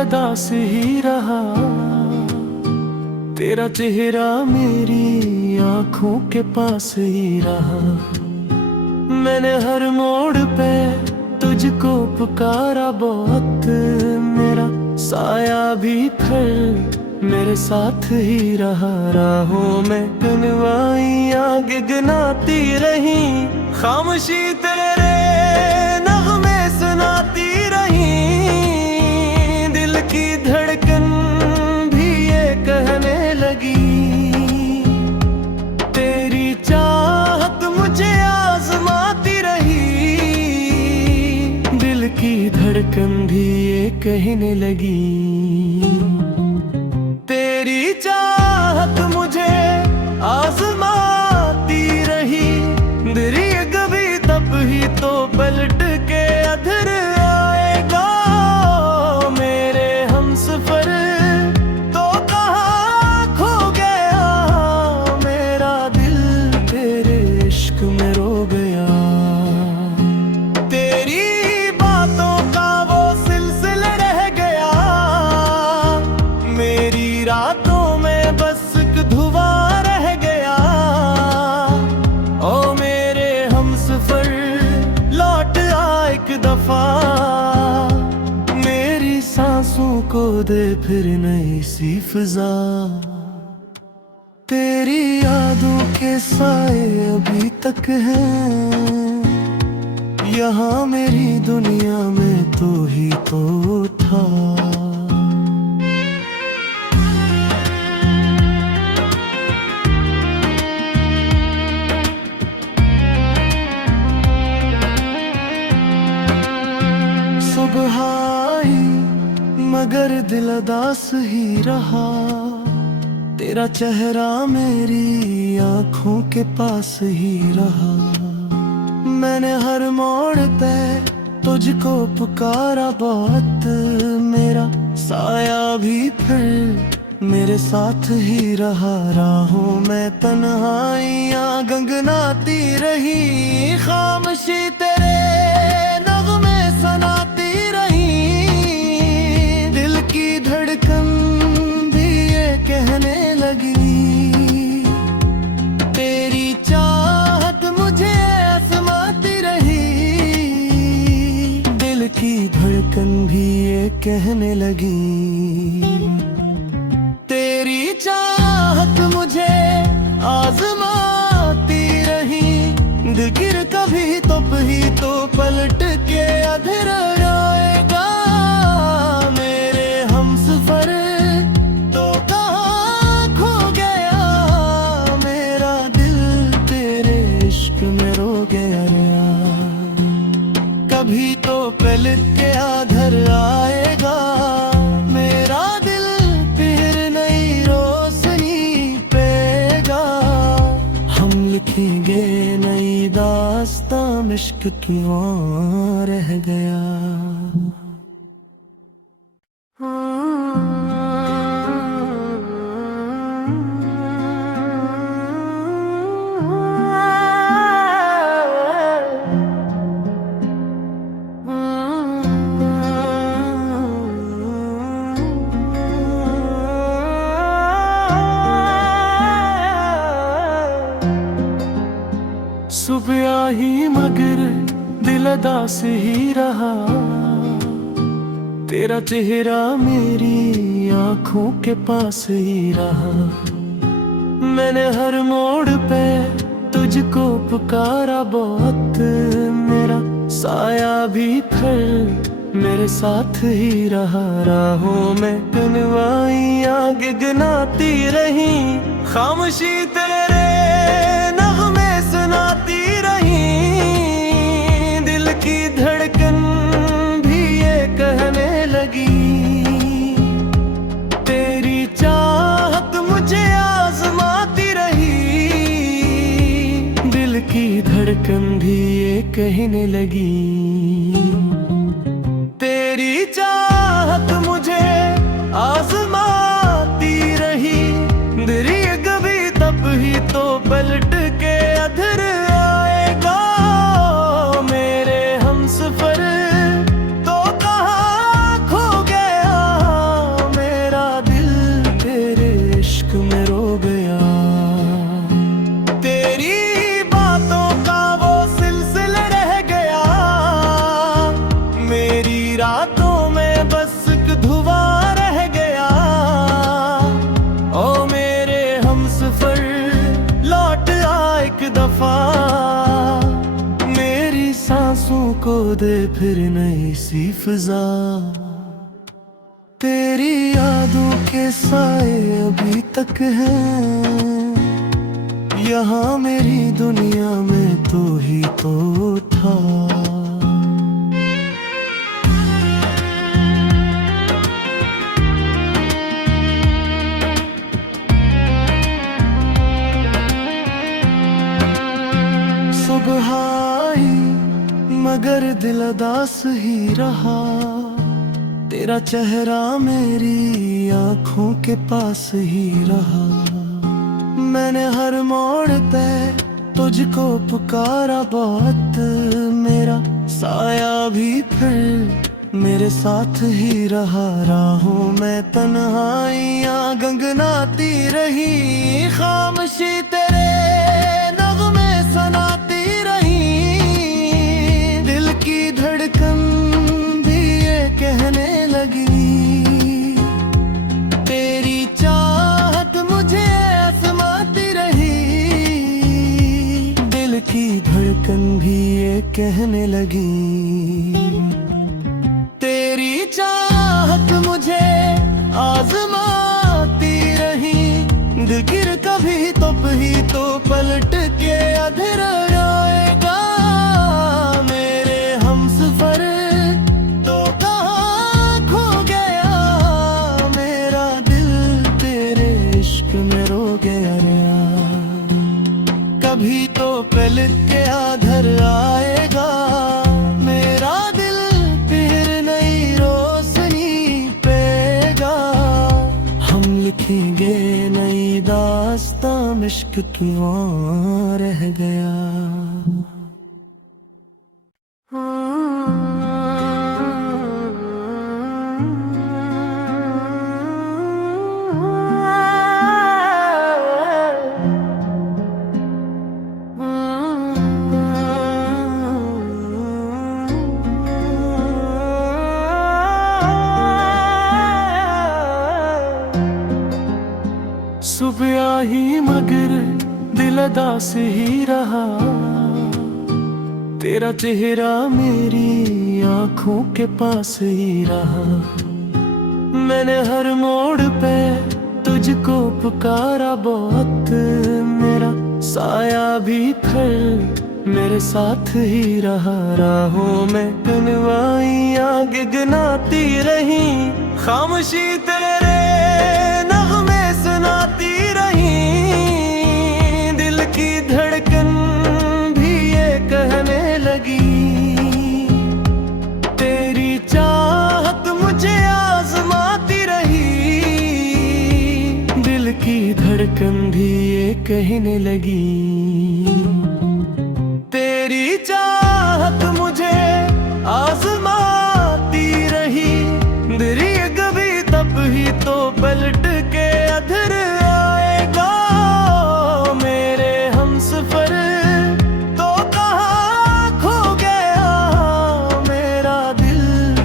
अदास ही रहा। तेरा चेहरा मेरी आंखों के पास ही रहा। मैंने हर मोड़ पे तुझको पुकारा बहुत, मेरा साया भी फिर मेरे साथ ही रहा। राहों में कनवाइयाँ गिगनाती रही, खामोशी तेरे नगमे सुनाती रही। दिल की धड़कन भी ये कहने लगी, तेरी चाहत मुझे आजमाती रही। दिल की धड़कन भी ये कहने लगी, तेरी चाहत मुझे आजमाती रही। दरिया कभी तब ही तो पलट के अधर आएगा। मेरे हमसफर तो कहाँ खो गया, मेरा दिल तेरे इश्क में रो गया। तेरी बातों का वो सिलसिला रह गया, मेरी रातों में बस एक धुआं रह गया। ओ मेरे हमसफर लौट आ एक दफा, मेरी सांसों को दे फिर नई सी फिजा। तेरी यादों के साए अभी तक हैं यहाँ मेरी दुनिया में, तो ही तो था। सुबह आई मगर दिल अदास ही रहा। तेरा चेहरा मेरी आंखों के पास ही रहा। मैंने हर मोड़ पे तुझको पुकारा बहुत, मेरा साया भी फिर मेरे साथ ही रहा। राहों में तन्हाइयाँ गंगनाती रही, खामोशी तेरे नगमे सुनाती रही। दिल की धड़कन भी ये कहने लगी, तेरी चाहत मुझे आजमाती रही। दिल की धड़कन भी ये कहने लगी, तेरी चाहत मुझे आजमाती रही। दिल गिर कभी तो पलट के अधर आएगा। मेरे हमसफर तो कहाँ खो गया, मेरा दिल तेरे इश्क में रो गया। कभी तो पलट के अधर आएगा, मेरा दिल फिर नई रोशनी पेगा। हम लिखेंगे नई दास्तां, इश्क क्यों रह गया। सुबह ही मगर दिल अदास ही रहा। तेरा चेहरा मेरी आंखों के पास ही रहा। मैंने हर मोड़ पे तुझको पुकारा बहुत, मेरा साया भी फिर मेरे साथ ही रहा। राहों में कनवाइयाँ गिगनाती रही, खामोशी तेरे नगमे सुनाती रही। दिल की धड़कन भी ये कहने लगी, तेरी चाहत मुझे आजमाती रही। दिल की धड़कन भी ये कहने लगी, तेरी चाहत मुझे आजमाती रही। दरिया कभी तब ही तो पलट के अधर आएगा। मेरे हमसफर तो कहाँ खो गया, गया। तेरी बातों का वो सिलसिला रह गया, मेरी रातों में बस एक धुआं रह गया। ओ मेरे हमसफर लौट आ एक दफा, मेरी सांसों को दे फिर नई सी फिजा। तेरी यादों के साए अभी तक हैं यहाँ मेरी दुनिया में, तू ही तो था। सुबह आई मगर दिल उदास ही रहा, तेरा चेहरा मेरी आँखों के पास ही रहा। मैंने हर मोड़ पे तुझको पुकारा बहुत, मेरा साया भी फिर मेरे साथ ही रहा। राहों में तन्हाइयाँ गंगनाती रही, खामोशी तेरे नगमे सुनाती रही। दिल की धड़कन भी ये कहने लगी, तेरी चाहत मुझे आजमाती रही। दिल की धड़कन भी ये कहने लगी, तेरी चाहत मुझे आजमाती रही। दिल गिर कभी तो पलट के अधर आएगा। मेरे हमसफर तो कहाँ खो गया, मेरा दिल तेरे इश्क में रो गया। कभी तो पलट के अधर आएगा, मेरा दिल फिर नई रोशनी पेगा। हम लिखेंगे नई दास्तां, इश्क क्यों रह गया। सुबह ही मगर दिल उदास ही रहा, तेरा चेहरा मेरी आँखों के पास ही रहा। मैंने हर मोड़ पे तुझको पुकारा बहुत, मेरा साया भी फिर मेरे साथ ही रहा। राहों में तन्हाइयाँ गगनाती रही, खामोशी तेरे नगमे सुनाती रही। दिल की धड़कन भी ये कहने लगी, तेरी चाहत मुझे आजमाती रही। दिल की धड़कन भी ये कहने लगी, तेरी चाहत मुझे आजमाती रही। दिल कभी तब ही तो पलट के अधर आएगा। मेरे हमसफर तो कहाँ खो गया, मेरा दिल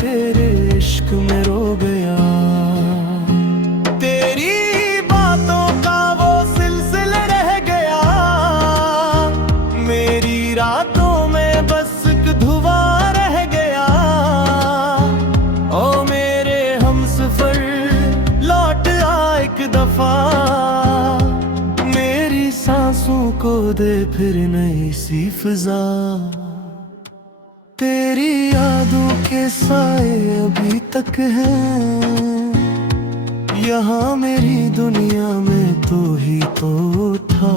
तेरे इश्क में रो गया। तेरी बातों का वो सिलसिला रह गया, मेरी रातों में बस एक धुआं रह गया। ओ मेरे हमसफर लौट आ एक दफा, मेरी सांसों को दे फिर नई सी फिजा। तेरी यादों के साए अभी तक हैं यहाँ मेरी दुनिया में, तू ही तो था।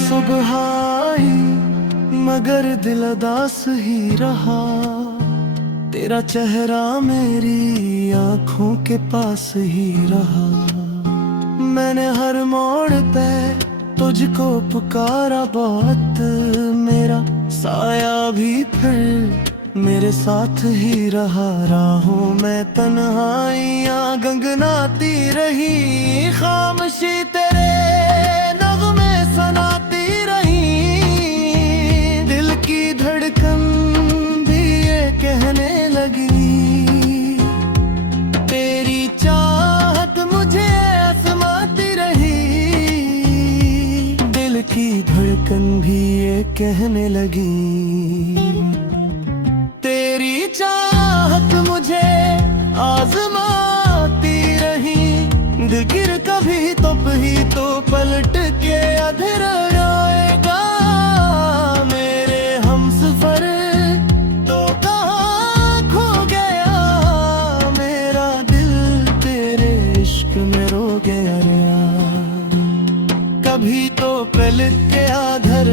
सुबह आई मगर दिल उदास ही रहा, तेरा चेहरा मेरी आँखों के पास ही रहा। मैंने हर मोड़ पे तुझको पुकारा बहुत, मेरा साया भी फिर मेरे साथ ही रहा। राहों में तन्हाइयाँ गंगनाती रही, खामोशी तेरे नगमे सुनाती रही। दिल की धड़कन भी ये कहने लगी, तेरी चाहत मुझे आजमाती रही। दिल की धड़कन भी ये कहने लगी, तेरी चाहत मुझे आजमाती रही। दिल गिर कभी तो पलट के अधर आएगा। मेरे हमसफर तो कहाँ खो गया, मेरा दिल तेरे इश्क में रो गया। कभी तो पलट के अधर